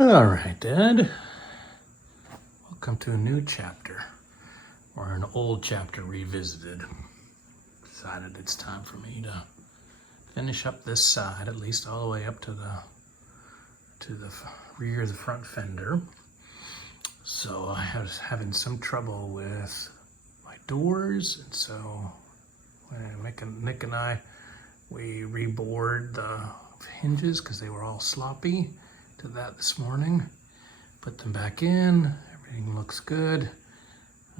All right, Dad. Welcome to a new chapter, or an old chapter revisited. Decided it's time for me to finish up this side, at least all the way up to the rear of the front fender. So I was having some trouble with my doors, and so Nick and I, we rebored the hinges because they were all sloppy. Did that this morning. Put them back in. Everything looks good.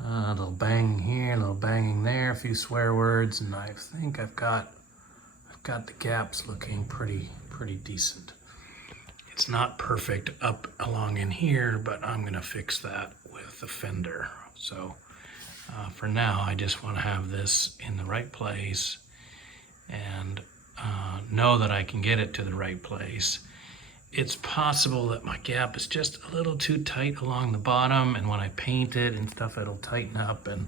A little banging here, a little banging there, a few swear words, and I think I've got the gaps looking pretty decent. It's not perfect up along in here, but I'm gonna fix that with the fender. So for now, I just want to have this in the right place and know that I can get it to the right place. It's possible that my gap is just a little too tight along the bottom, and when I paint it and stuff, it'll tighten up and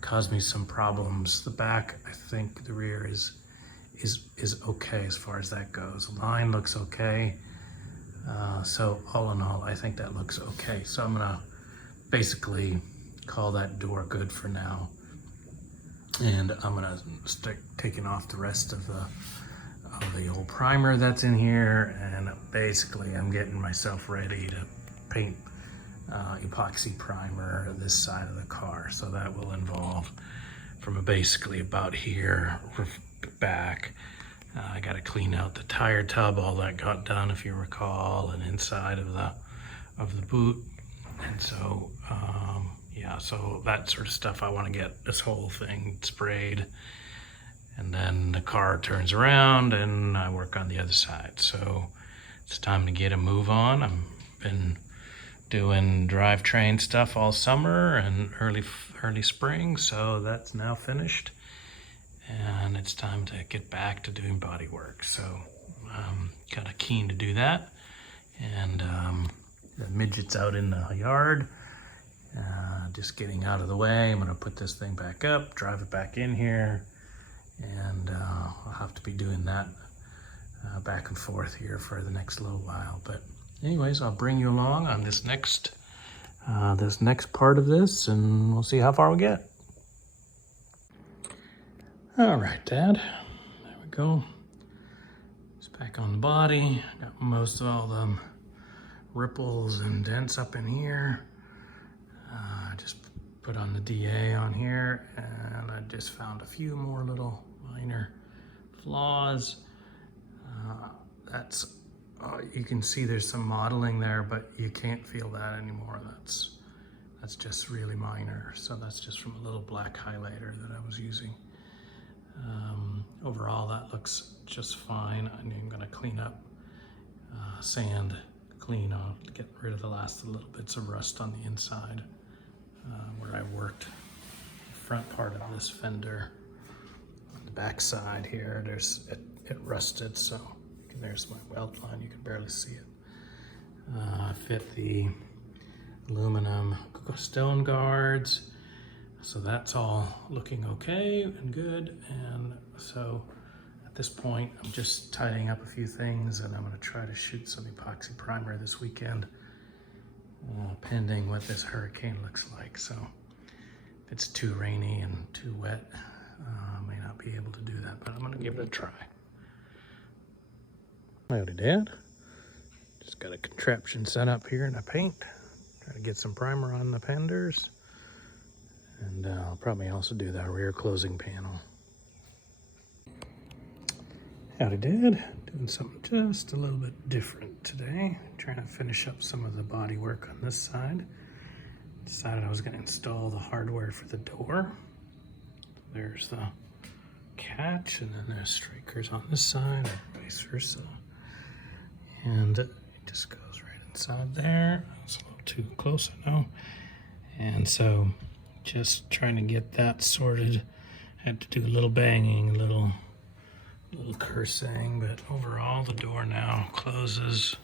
cause me some problems. The back, I think the rear is okay as far as that goes. The line looks okay. So all in all, I think that looks okay. So I'm gonna basically call that door good for now. And I'm gonna start taking off the rest of the old primer that's in here, and basically I'm getting myself ready to paint epoxy primer this side of the car. So that will involve from basically about here back. I got to clean out the tire tub. All that got done, if you recall, and inside of the boot. And so yeah, so that sort of stuff. I want to get this whole thing sprayed, and then the car turns around and I work on the other side. So it's time to get a move on. I've been doing drivetrain stuff all summer and early spring, so that's now finished. And it's time to get back to doing body work. So kind of keen to do that. And the midget's out in the yard, just getting out of the way. I'm gonna put this thing back up, drive it back in here, and I'll have to be doing that back and forth here for the next little while. But anyways, I'll bring you along on this next part of this, and we'll see how far we get. All right, Dad, there we go. It's back on the body. Got most of all the ripples and dents up in here. Just put on the DA on here, and I just found a few more little minor flaws. You can see there's some modeling there, but you can't feel that anymore. That's just really minor. So that's just from a little black highlighter that I was using. Overall, that looks just fine. I'm gonna clean up, sand, clean off, get rid of the last little bits of rust on the inside where I worked the front part of this fender. On the back side here, it rusted, so there's my weld line. You can barely see it. I fit the aluminum stone guards. So that's all looking okay and good. And so at this point, I'm just tidying up a few things, and I'm gonna try to shoot some epoxy primer this weekend, pending what this hurricane looks like. So if it's too rainy and too wet, I may not be able to do that, but I'm gonna give it a try. Howdy, Dad. Just got a contraption set up here in the paint. Try to get some primer on the fenders. And I'll probably also do that rear closing panel. Howdy, Dad. Doing something just a little bit different today. Trying to finish up some of the body work on this side. Decided I was going to install the hardware for the door. There's the catch, and then there's strikers on this side, and vice versa. And it just goes right inside there. It's a little too close, I know. And so just trying to get that sorted. Had to do a little banging, a little cursing, but overall the door now closes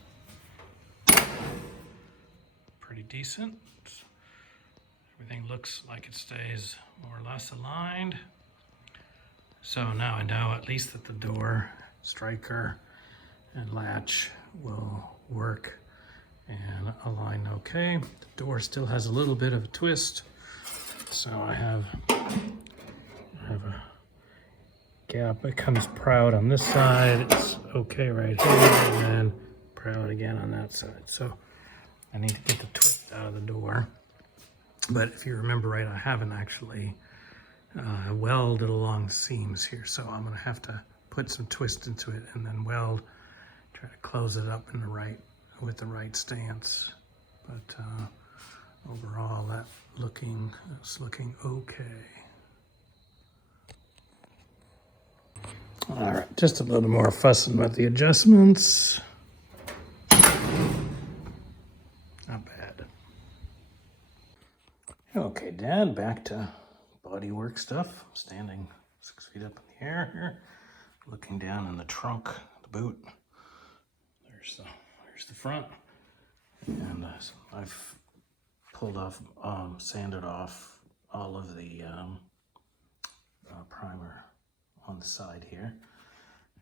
pretty decent. Everything looks like it stays more or less aligned. So now I know at least that the door striker and latch will work and align okay. The door still has a little bit of a twist, so I have a gap. It comes proud on this side, it's okay right here, and then proud again on that side. So I need to get the twist out of the door. But if you remember right, I haven't actually welded along the seams here, so I'm gonna have to put some twist into it and then weld, try to close it up in the right, with the right stance. But overall, it's looking okay. All right, just a little more fussing with the adjustments. Not bad. Okay, Dad, back to bodywork stuff. I'm standing 6 feet up in the air here, looking down in the trunk, the boot. There's the front, and I've pulled off, sanded off all of the primer on the side here,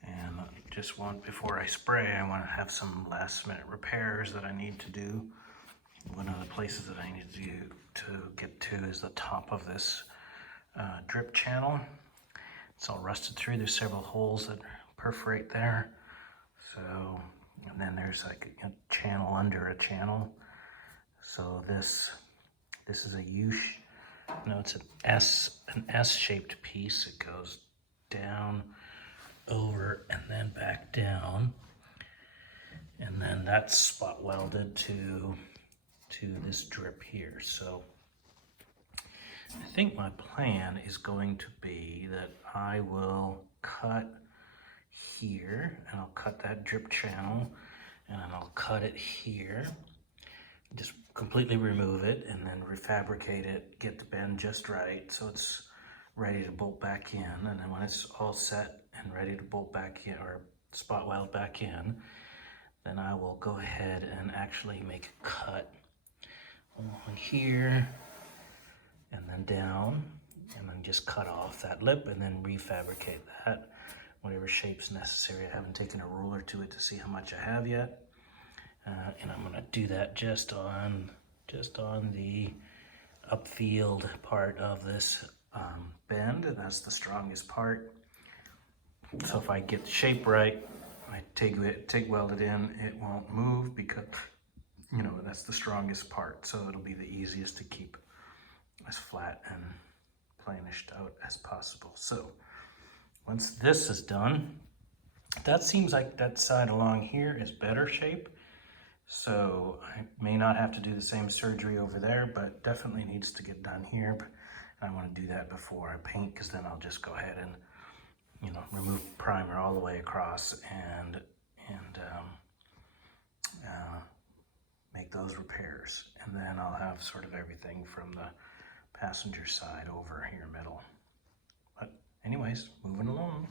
and just before I spray, I want to have some last minute repairs that I need to do. One of the places that I need to get to is the top of this drip channel. It's all rusted through. There's several holes that perforate there. So, and then there's like a channel under a channel. So this is a it's an S-shaped piece. It goes down, over, and then back down. And then that's spot welded to this drip here. So I think my plan is going to be that I will cut here, and I'll cut that drip channel, and then I'll cut it here, just completely remove it, and then refabricate it, get the bend just right so it's ready to bolt back in. And then when it's all set and ready to bolt back in, or spot weld back in, then I will go ahead and actually make a cut along here and then down, and then just cut off that lip and then refabricate that, whatever shape's necessary. I haven't taken a ruler to it to see how much I have yet, and I'm gonna do that just on the upfield part of this bend, and that's the strongest part. So if I get the shape right, I TIG weld it in, it won't move because, you know, that's the strongest part. So it'll be the easiest to keep as flat and planished out as possible. So once this is done, that seems like that side along here is better shape. So I may not have to do the same surgery over there, but definitely needs to get done here. But I want to do that before I paint, because then I'll just go ahead and, you know, remove primer all the way across and make those repairs. And then I'll have sort of everything from the passenger side over here middle. But anyways, moving along.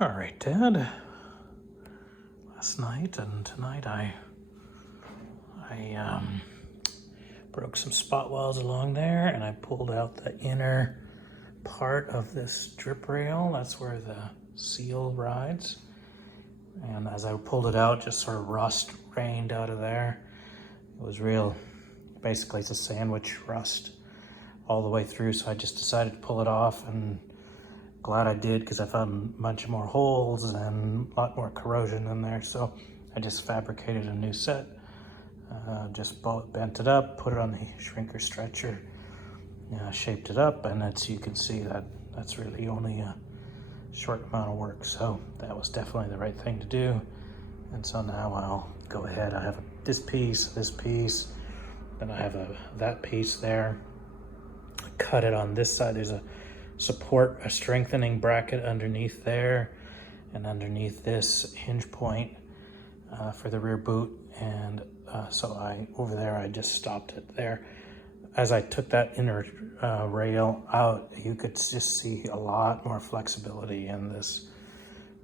All right, Dad. Last night and tonight I broke some spot welds along there, and I pulled out the inner part of this drip rail. That's where the seal rides. And as I pulled it out, just sort of rust rained out of there. It was real, basically it's a sandwich rust all the way through. So I just decided to pull it off, and glad I did, because I found a bunch more holes and a lot more corrosion in there. So I just fabricated a new set, just bent it up, put it on the shrinker stretcher, shaped it up, and you can see that's really only a short amount of work. So that was definitely the right thing to do. And so now I'll go ahead. I have this piece, then I have that piece there. I cut it on this side. There's a strengthening bracket underneath there, and underneath this hinge point for the rear boot. And so over there, I just stopped it there. As I took that inner rail out, you could just see a lot more flexibility in this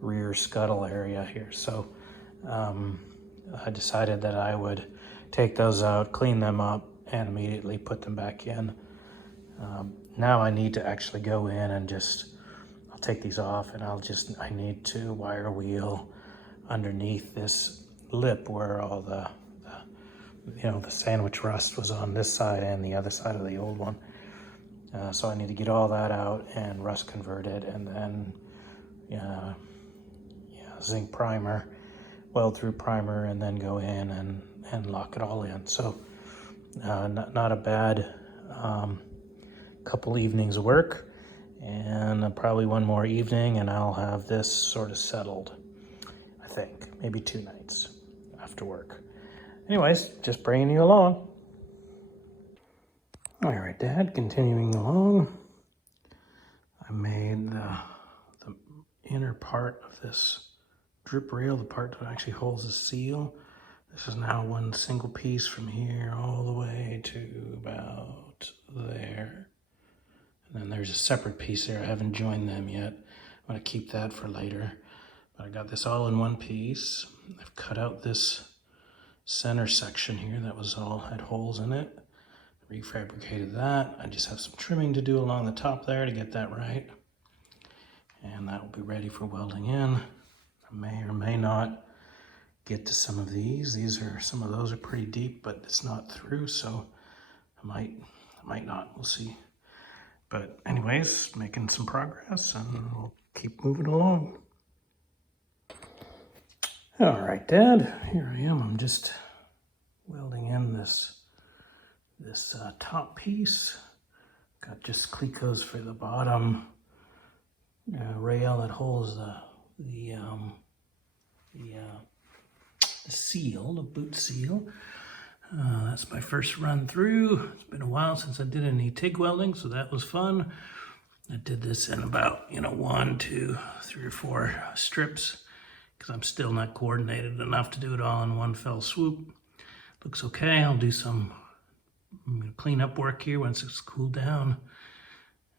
rear scuttle area here. So I decided that I would take those out, clean them up, and immediately put them back in. Now I need to actually go in and I'll take these off, and I need to wire wheel underneath this lip where all the the sandwich rust was on this side and the other side of the old one. So I need to get all that out and rust convert it, and then zinc primer, weld through primer, and then go in and lock it all in. So not a bad couple evenings of work, and probably one more evening and I'll have this sort of settled. I think maybe 2 nights after work. Anyways, just bringing you along. All right, Dad, continuing along. I made the inner part of this drip rail, the part that actually holds the seal. This is now one single piece from here all the way to about there. And then there's a separate piece there. I haven't joined them yet. I'm gonna keep that for later. But I got this all in one piece. I've cut out this center section here that had holes in it. Refabricated that. I just have some trimming to do along the top there to get that right. And that will be ready for welding in. I may or may not get to some of these. Some of those are pretty deep, but it's not through, so I might not. We'll see. But anyways, making some progress, and we'll keep moving along. All right, Dad, here I am. I'm just welding in this top piece. Got just clecos for the bottom rail that holds the seal, the boot seal. That's my first run through. It's been a while since I did any TIG welding, so that was fun. I did this in about 1, 2, 3 or 4 strips, because I'm still not coordinated enough to do it all in one fell swoop. Looks okay. I'll do some cleanup work here once it's cooled down.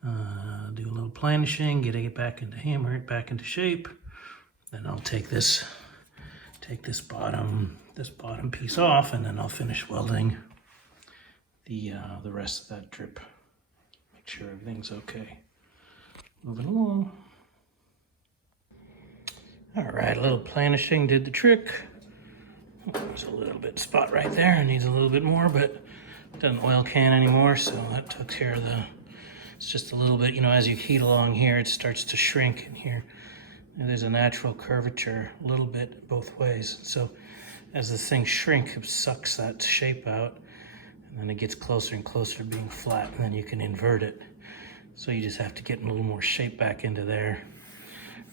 Do a little planishing, get it back into hammer it back into shape. Then I'll take this bottom piece off, and then I'll finish welding the rest of that drip. Make sure everything's okay. Moving along. All right, a little planishing did the trick. There's a little bit spot right there. It needs a little bit more, but it doesn't oil can anymore, so that took care of it's just a little bit, as you heat along here, it starts to shrink in here. And there's a natural curvature a little bit both ways. So as the thing shrinks, it sucks that shape out, and then it gets closer and closer to being flat, and then you can invert it. So you just have to get a little more shape back into there,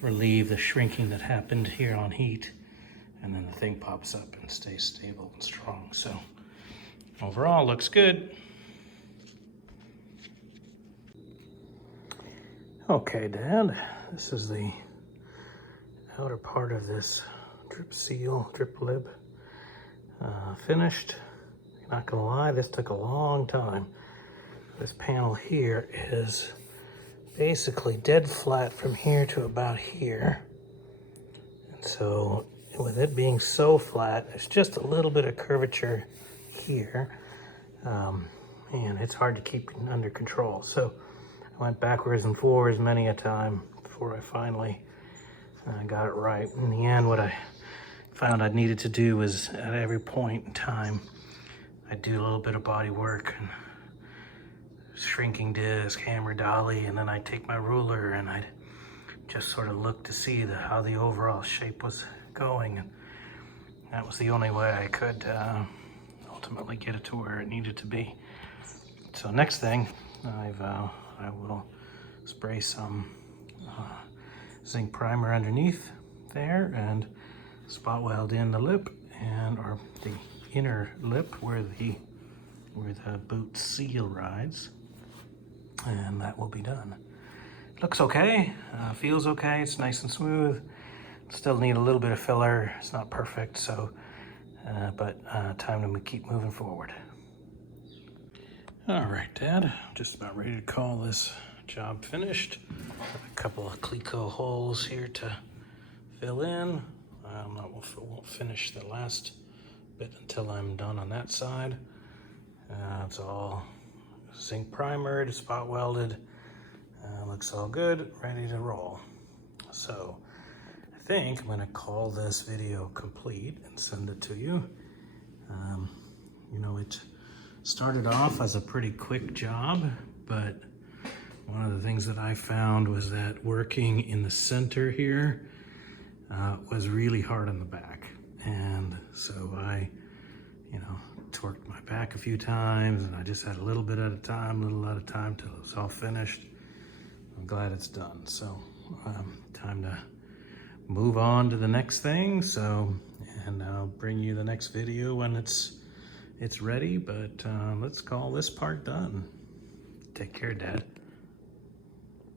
relieve the shrinking that happened here on heat, and then the thing pops up and stays stable and strong. So overall, looks good. Okay, Dad, this is the outer part of this drip lip, finished. Not gonna lie, this took a long time. This panel here is basically dead flat from here to about here. And so with it being so flat, there's just a little bit of curvature here. And it's hard to keep under control. So I went backwards and forwards many a time before I finally got it right. In the end, what I found I needed to do was at every point in time, I'd do a little bit of body work and shrinking disc, hammer dolly, and then I'd take my ruler and I'd just sort of look to see how the overall shape was going. And that was the only way I could ultimately get it to where it needed to be. So next thing, I will spray some zinc primer underneath there and spot weld in the lip or the inner lip where the boot seal rides, and that will be done. Looks okay, feels okay, it's nice and smooth. Still need a little bit of filler, it's not perfect, so but time to keep moving forward. All right, Dad, just about ready to call this job finished. A couple of cleco holes here to fill in. Won't finish the last bit until I'm done on that side. It's all zinc primered, spot welded. Looks all good, ready to roll. So I think I'm gonna call this video complete and send it to you. You know, it started off as a pretty quick job, but one of the things that I found was that working in the center here was really hard on the back. And so I, you know, torqued my back a few times, and I just had a little bit at a time till it was all finished. I'm glad it's done. So time to move on to the next thing. So, and I'll bring you the next video when it's ready, but let's call this part done. Take care, Dad.